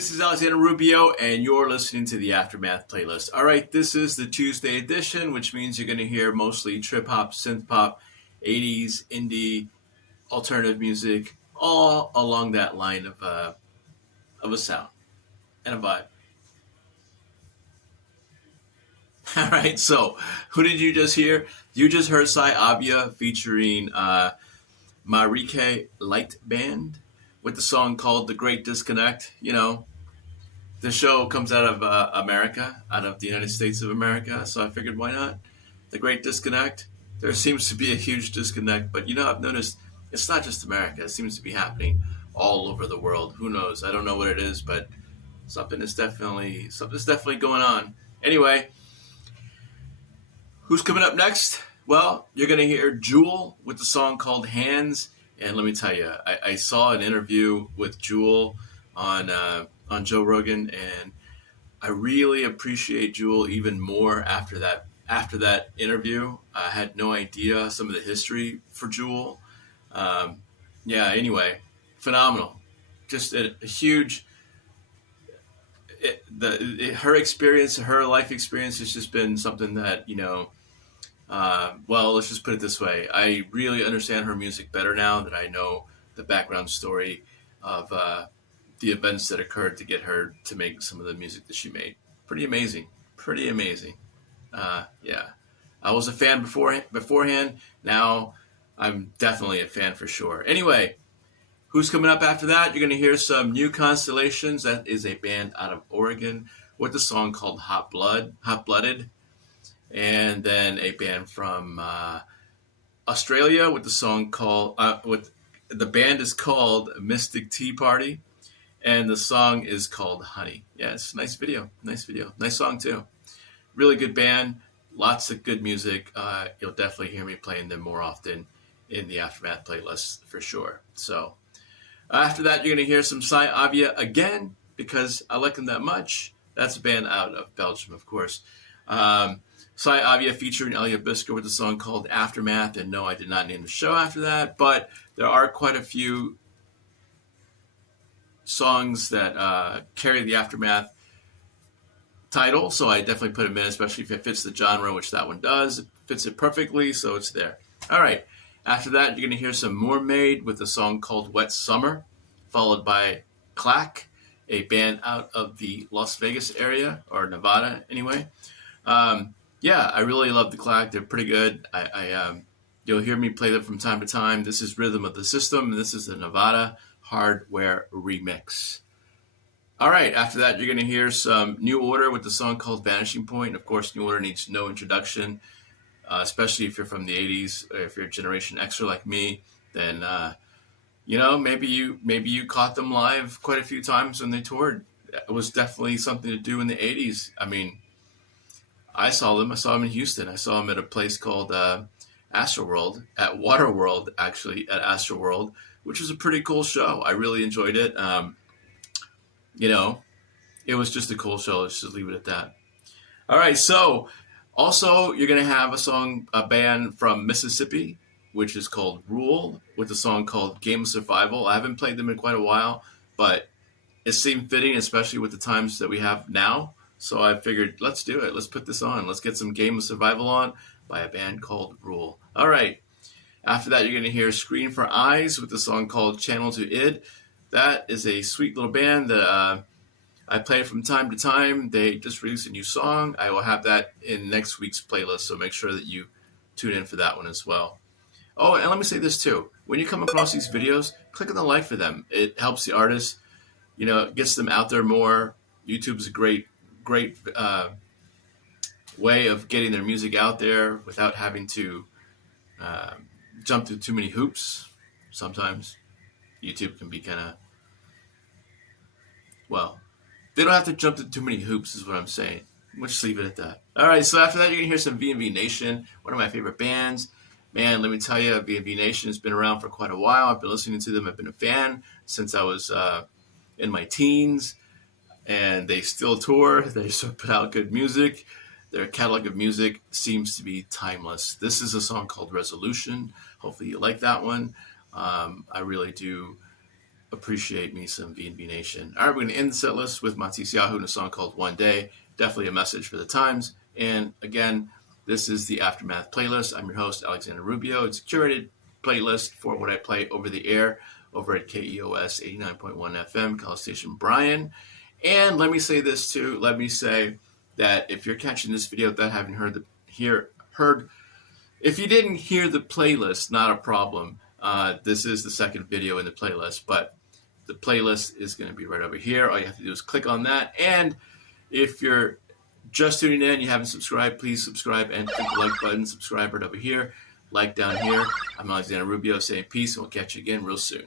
this is Alexander Rubio, and you're listening to the Aftermath playlist. All right, this is the Tuesday edition, which means you're going to hear mostly trip hop, synth pop, 80s, indie, alternative music, all along that line of a sound and a vibe. All right, so who did you just hear? You just heard Sai Abia featuring Marike Light Band with the song called The Great Disconnect. You know, the show comes out of America, out of the United States of America, so I figured why not? The Great Disconnect. There seems to be a huge disconnect, but you know, I've noticed it's not just America. It seems to be happening all over the world. Who knows? I don't know what it is, but something's definitely going on. Anyway, who's coming up next? Well, you're going to hear Jewel with the song called Hands. And let me tell you, I saw an interview with Jewel on Joe Rogan, and I really appreciate Jewel even more after that interview. I had no idea some of the history for Jewel. Anyway, phenomenal. Just a huge... her experience, her life experience has just been something that, you know... well, let's just put it this way. I really understand her music better now that I know the background story of the events that occurred to get her to make some of the music that she made. Pretty amazing. I was a fan beforehand. Now I'm definitely a fan for sure. Anyway, who's coming up after that? You're going to hear some New Constellations. That is a band out of Oregon with a song called Hot Blooded. And then a band from Australia with the song called the band is called Mystic Tea Party, and the song is called Honey. Yeah, it's a nice video, nice song too. Really good band, lots of good music. You'll definitely hear me playing them more often in the Aftermath playlist for sure. So after that, you're gonna hear some Sai Avia again because I like them that much. That's a band out of Belgium, of course. Sai Avia featuring Elia Bisker with a song called Aftermath, and no, I did not name the show after that, but there are quite a few songs that carry the Aftermath title, so I definitely put them in, especially if it fits the genre, which that one does. It fits it perfectly, so it's there. All right, after that, you're going to hear some Mermaid with a song called Wet Summer, followed by Clack, a band out of the Las Vegas area, or Nevada anyway. I really love the Clack. They're pretty good. You'll hear me play them from time to time. This is Rhythm of the System, and this is the Nevada Hardware Remix. All right, after that, you're going to hear some New Order with the song called Vanishing Point. And of course, New Order needs no introduction, especially if you're from the 80s, or if you're Generation Xer like me, then, maybe you caught them live quite a few times when they toured. It was definitely something to do in the 80s. I mean, I saw them in Houston. I saw them at a place called Astroworld, at Waterworld, actually, at Astroworld, which was a pretty cool show. I really enjoyed it. It was just a cool show. Let's just leave it at that. All right, so also you're going to have a band from Mississippi, which is called Rule, with a song called Game of Survival. I haven't played them in quite a while, but it seemed fitting, especially with the times that we have now. So I figured, let's do it. Let's put this on. Let's get some Game of Survival on by a band called Rule. All right. After that, you're going to hear Screen for Eyes with the song called Channel to Id. That is a sweet little band that I play from time to time. They just released a new song. I will have that in next week's playlist, so make sure that you tune in for that one as well. Oh, and let me say this too. When you come across these videos, click on the like for them. It helps the artist. It gets them out there more. YouTube's a great way of getting their music out there without having to jump through too many hoops. Sometimes YouTube can be kind of, they don't have to jump through too many hoops is what I'm saying. We'll just leave it at that. All right, so after that, you're going to hear some V&V Nation, one of my favorite bands. Man, let me tell you, V&V Nation has been around for quite a while. I've been listening to them. I've been a fan since I was in my teens. And they still tour. They still put out good music. Their catalog of music seems to be timeless. This is a song called Resolution. Hopefully you like that one. I really do appreciate me some V&B Nation. All right, we're going to end the set list with Matisse Yahoo and a song called One Day. Definitely a message for the times. And again, this is the Aftermath playlist. I'm your host, Alexander Rubio. It's a curated playlist for what I play over the air over at KEOS 89.1 FM, College Station Bryan. And let me say this too. Let me say that if you're catching this video without having heard if you didn't hear the playlist, not a problem. This is the second video in the playlist, but the playlist is going to be right over here. All you have to do is click on that. And if you're just tuning in, you haven't subscribed, please subscribe and click the like button. Subscribe right over here, like down here. I'm Alexander Rubio saying peace, and we'll catch you again real soon.